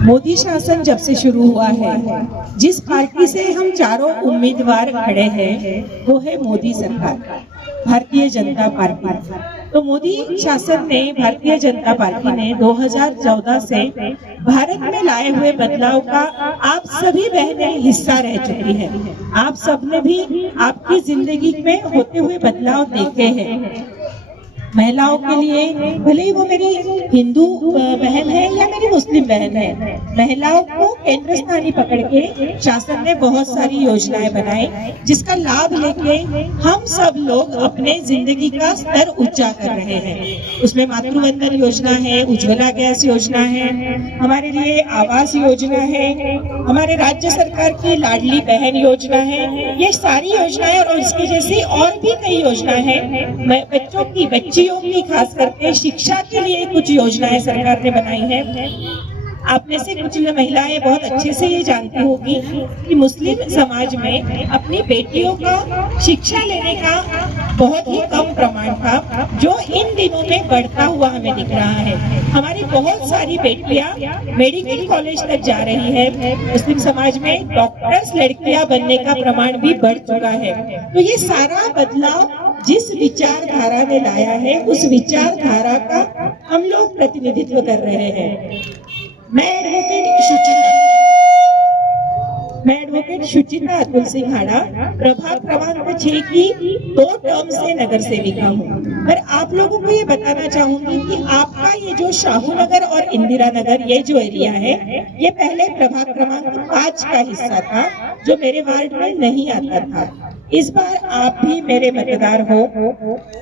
मोदी शासन जब से शुरू हुआ है, जिस पार्टी से हम चारों उम्मीदवार खड़े हैं वो है मोदी सरकार, भारतीय जनता पार्टी। तो मोदी शासन ने, भारतीय जनता पार्टी ने 2014 से भारत में लाए हुए बदलाव का आप सभी बहनें हिस्सा रह चुकी हैं। आप सबने भी आपकी जिंदगी में होते हुए बदलाव देखे हैं। महिलाओं के लिए, भले ही वो मेरी हिंदू बहन है या मेरी मुस्लिम बहन है, महिलाओं को केंद्र स्थानी पकड़ के शासन ने बहुत सारी योजनाएं बनाई, जिसका लाभ लेके हम सब लोग अपने जिंदगी का स्तर ऊंचा कर रहे हैं। उसमें मातृवंदन योजना है, उज्ज्वला गैस योजना है, हमारे लिए आवास योजना है, हमारे राज्य सरकार की लाडली बहन योजना है। ये सारी योजनाएं और इसकी जैसी और भी कई योजनाएं हैं। बच्चों की, बच्चियों की, खास करके शिक्षा के लिए कुछ योजनाएं सरकार ने बनाई हैं। आप में से कुछ महिलाएं बहुत अच्छे से ये जानती होगी कि मुस्लिम समाज में अपनी बेटियों का शिक्षा लेने का बहुत ही कम प्रमाण था, जो इन दिनों में बढ़ता हुआ हमें दिख रहा है। हमारी बहुत सारी बेटियां मेडिकल कॉलेज तक जा रही है। मुस्लिम समाज में डॉक्टर्स लड़कियां बनने का प्रमाण भी बढ़ चुका है। तो ये सारा बदलाव जिस विचारधारा ने लाया है, उस विचारधारा का हम लोग प्रतिनिधित्व कर रहे हैं। मैं एडवोकेट शुचिता अतुल सिंह हाड़ा, प्रभाग क्रमांक 6 की 2 टर्म से नगर सेविका हूँ। पर आप लोगों को ये बताना चाहूंगी कि आपका ये जो शाहू नगर और इंदिरा नगर, ये जो एरिया है, ये पहले प्रभाग क्रमांक 5 का हिस्सा था, जो मेरे वार्ड में नहीं आता था। इस बार आप भी मेरे मतदार हो।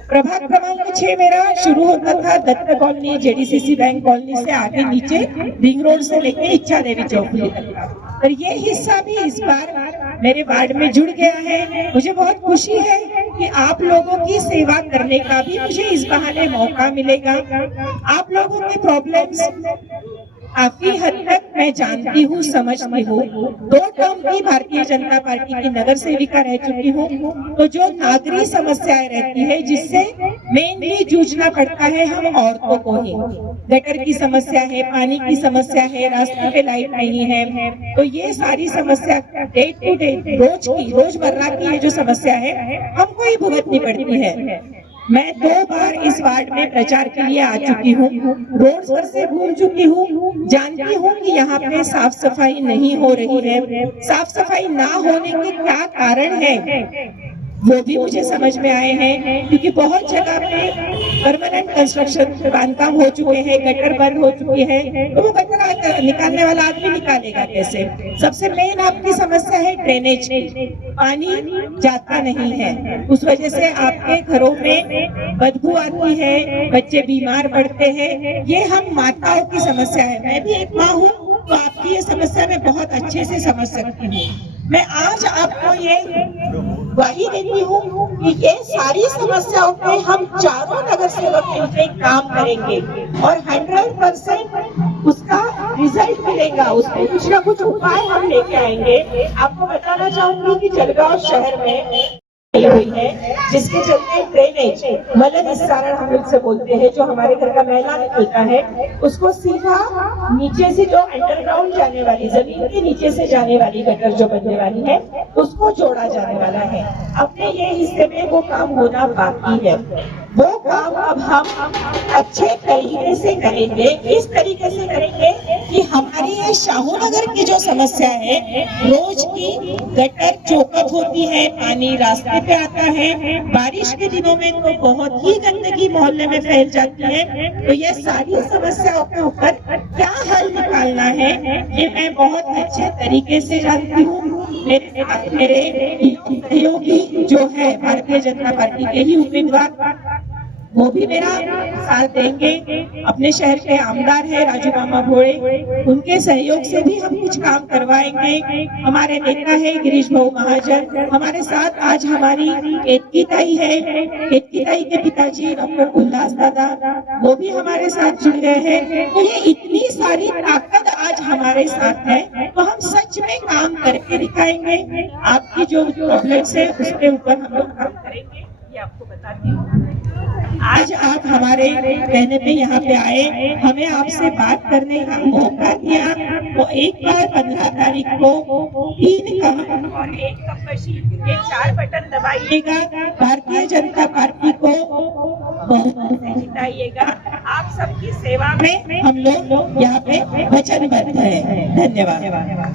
प्रभाग क्रमांक 6 मेरा शुरू होता था दत्त कॉलोनी, जेडीसीसी बैंक कॉलोनी से आगे नीचे रिंग रोड से लेके इच्छा देवी चौक तक। पर ये हिस्सा भी इस बार मेरे वार्ड में जुड़ गया है। मुझे बहुत खुशी है कि आप लोगों की सेवा करने का भी मुझे इस बहाने मौका मिलेगा। आप लोगों के प्रॉब्लम्स काफी हद तक मैं जानती हूँ, समझती हूँ। 2 टर्म की भारतीय जनता पार्टी की नगर सेविका रह चुकी हूँ। तो जो नागरिक समस्याएं रहती है, जिससे मेनली जूझना पड़ता है हम औरतों को ही, गटर की समस्या है, पानी की समस्या है, रास्ते पे लाइट नहीं है, तो ये सारी समस्या डे टू डे, रोजमर्रा की ये जो समस्या है हमको ही भुगतनी पड़ती है। मैं 2 बार इस वार्ड में प्रचार के लिए आ चुकी हूँ, रोड पर से घूम चुकी हूँ, जानती हूँ कि यहाँ पे साफ सफाई नहीं हो रही है। साफ सफाई ना होने के क्या कारण है वो भी मुझे समझ में आए हैं, क्योंकि बहुत जगह पे परमानेंट कंस्ट्रक्शन बांधकाम हो चुके हैं, गटर बंद हो चुकी है, तो वो गटर निकालने वाला आदमी निकालेगा कैसे। सबसे मेन आपकी समस्या है ड्रेनेज, पानी जाता नहीं है, उस वजह से आपके घरों में बदबू आती है, बच्चे बीमार पड़ते हैं। ये हम माताओं की समस्या है। मैं भी एक माँ हूँ, तो आपकी ये समस्या मैं बहुत अच्छे से समझ सकती हूँ। मैं आज आपको ये ग्वाही देती हूँ कि ये सारी समस्याओं पे हम चारों नगर सेवक मिलकर काम करेंगे और 100% उसका रिजल्ट मिलेगा। उसमें कुछ ना कुछ उपाय हम लेके आएंगे। आपको बताना चाहूंगी कि जलगांव शहर में हुई है, जिसके चलते ड्रेनेज, मल निस्सारण हम लोग से बोलते हैं, जो हमारे घर का मैला निकलता है, उसको सीधा नीचे से जो अंडरग्राउंड जाने वाली, जमीन के नीचे से जाने वाली गटर जो बनने वाली है, उसको जोड़ा जाने वाला है। अपने ये हिस्से में वो काम होना बाकी है। वो काम अब हम अच्छे तरीके से करेंगे। इस तरीके से करेंगे कि हमारी ये शाहू नगर की जो समस्या है, रोज की गटर चौकअप होती है, पानी रास्ते पे आता है, बारिश के दिनों में तो बहुत ही गंदगी मोहल्ले में फैल जाती है। तो ये सारी समस्याओं के ऊपर क्या हल निकालना है, ये मैं बहुत अच्छे तरीके से जानती हूँ। मेरे सहयोगी जो है भारतीय जनता पार्टी के ही उम्मीदवार, वो भी मेरा साथ देंगे। अपने शहर के आमदार है राजू मामा भोड़े, उनके सहयोग से भी हम कुछ काम करवाएंगे। हमारे नेता है गिरीश भाऊ महाजन, हमारे साथ आज हमारी केतकी ताई है, केतकी ताई के पिताजी डॉक्टर उल्लास दादा, वो भी हमारे साथ जुड़ गए हैं। तो ये इतनी सारी ताकत आज हमारे साथ है, तो हम सच में काम करके दिखाएंगे। आपकी जो प्रॉब्लम्स है उसके ऊपर हम लोग काम करेंगे, ये आपको बताती हूँ। आज आप हमारे कहने पे यहाँ पे आए, हमें आपसे बात करने का मौका दिया, एक बार 15 तारीख को 3 काम और 1 कप मशीन ये 4 बटन दबाइएगा, भारतीय जनता पार्टी को बहुमत से जिताइएगा। आप सबकी सेवा में हम लोग यहाँ पे वचनबद्ध है। धन्यवाद।